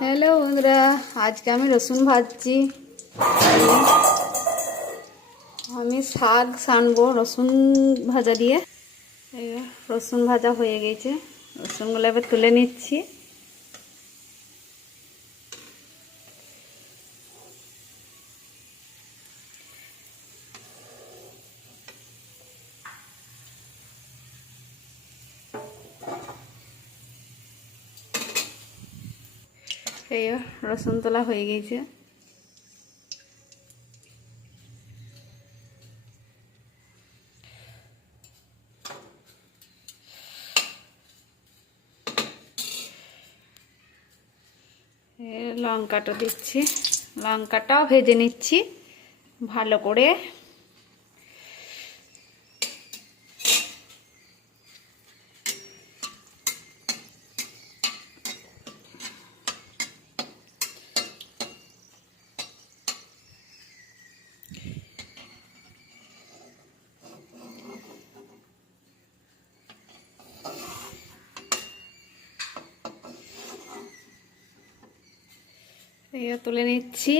Hello বন্ধুরা, আজকে আমি রসুন ভাজছি। আমি শাক সানবো রসুন ভাজা দিয়ে। এই রসুন ভাজা হয়ে গেছে, রসুনগুলো এবার তুলে নিচ্ছি। এই রসুন তোলা হয়ে গেছে। লঙ্কাটা দিচ্ছি, লঙ্কাটাও ভেজে নিচ্ছি ভালো করে। তুলে নিচ্ছি।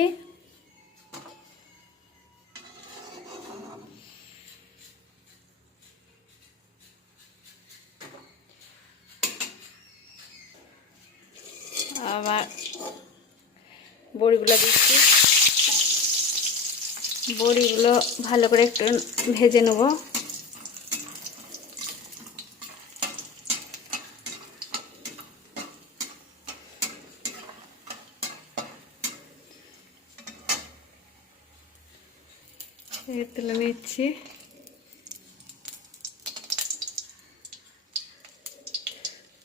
আবার বড়িগুলো দিচ্ছি, বড়িগুলো ভালো করে একটু ভেজে নেব। তুলে নিচ্ছি।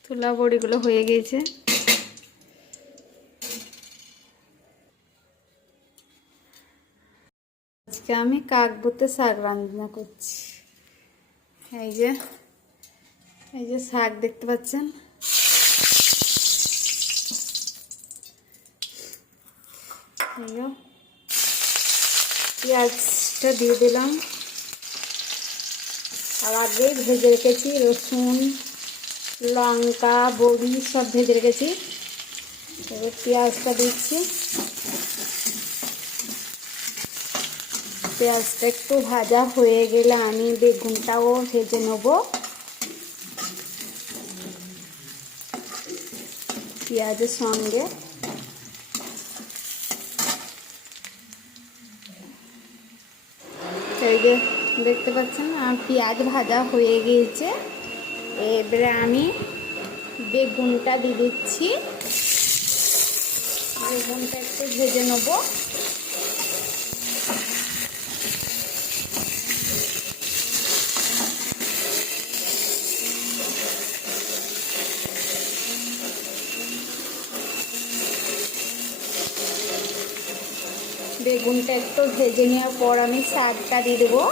তোলা বড়িগুলো হয়ে গেছে। আজকে আমি কাকবুতে শাক রান্না করছি। এই যে শাক দেখতে পাচ্ছেন। পেঁয়াজটা দিয়ে দিলাম, আর আগে ভেজে রেখেছি রসুন লঙ্কা বড়ি সব ভেজে রেখেছি। এবার পেঁয়াজটা দিচ্ছি। পেঁয়াজটা একটু ভাজা হয়ে গেলে আমি বেগুনটাও ভেজে নেব। পেঁয়াজের সঙ্গে এই যে দেখতে পাচ্ছেন পেঁয়াজ ভাজা হয়ে গিয়েছে। এবারে আমি বেগুনটা দিয়ে দিচ্ছি। বেগুনটা একটু ভেজে নেব। বেগুনটা একটু ভেজে নেওয়ার পর আমি শাকটা দিয়ে দেবো।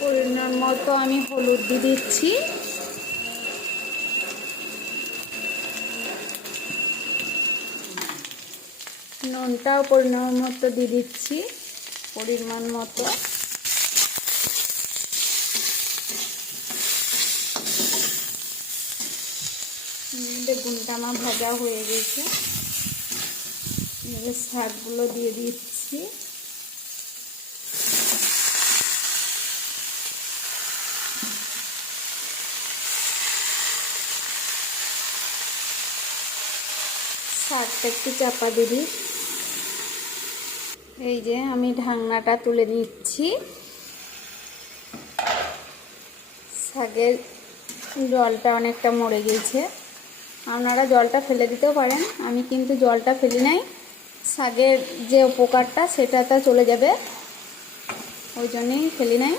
পরিমাণ মতো আমি হলুদ দিয়ে দিচ্ছি। নুনটাও পরিমাণ মতো দিয়ে দিচ্ছি, পরিমাণ মতো। বেগুনটা আমার ভাজা হয়ে গেছে। এবার শাকগুলো দিয়ে দিচ্ছি। শাকটা একটু চাপা দিবি। এই যে আমি ঢাকনাটা তুলে নিচ্ছি। শাকের জলটা অনেকটা মরে গেছে, আপনারা জলটা ফেলে দিতেও পারেন। আমি কিন্তু জলটা ফেলি নাই, শাকের যে উপকারটা সেটাতে চলে যাবে, ওই জন্যই ফেলি নাই।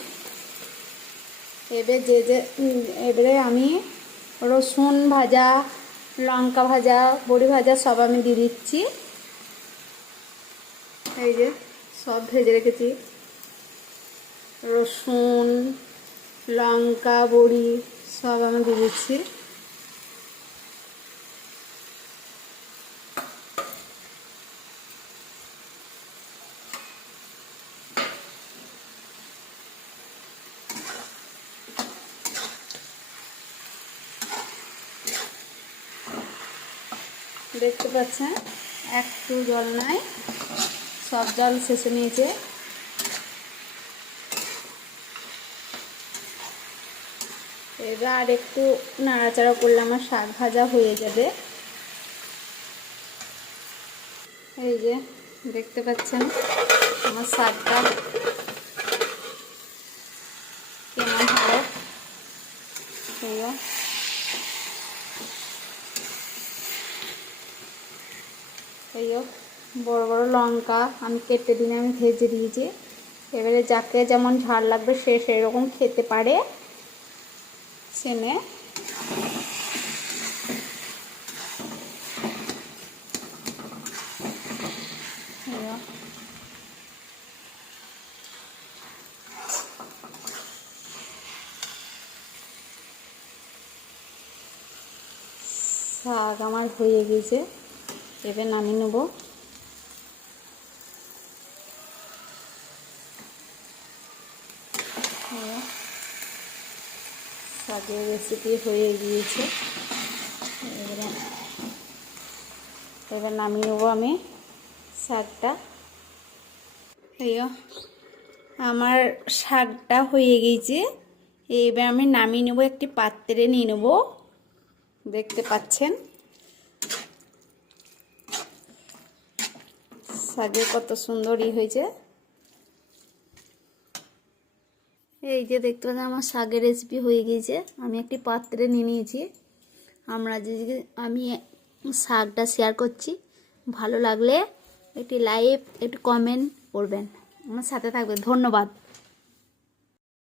এবারে আমি রসুন ভাজা লঙ্কা ভাজা বড়ি ভাজা সব আমি দিয়ে দিচ্ছি। এই যে সব ভেজে রেখেছি, রসুন লঙ্কা বড়ি সব আমি দিয়ে দিচ্ছি। দেখতে পাচ্ছেন একটু জল নাই, সব জল শেষে নিয়েছে। এবার একটু নাড়াচাড়া করলে আমার শাক ভাজা হয়ে যাবে। এই যে দেখতে পাচ্ছেন আমার শাকটা কেমন হলো। এই বড় বড় লঙ্কা আমি কেটে দিনে আমি ভেজে দিয়েছি। এবারে যাকে যেমন ঝাল লাগবে সে সেরকম খেতে পারে। সেনে শাক আমার হয়ে গেছে, এবার নামিয়ে নেব। শাকের রেসিপি হয়ে গিয়েছে, এবার নামিয়ে নেবো আমি শাকটা। এই আমার শাকটা হয়ে গিয়েছে, এবার আমি নামিয়ে নেব, একটি পাত্রে নিয়ে নেব। দেখতে পাচ্ছেন শাকে কত সুন্দরই হয়েছে। এই যে দেখতে পাচ্ছেন আমার শাকের রেসিপি হয়ে গিয়েছে, আমি একটি পাত্রে নিয়ে নিয়েছি। আমি শাকটা শেয়ার করছি, ভালো লাগলে একটি লাইক একটু কমেন্ট করবেন, আমার সাথে থাকবেন। ধন্যবাদ।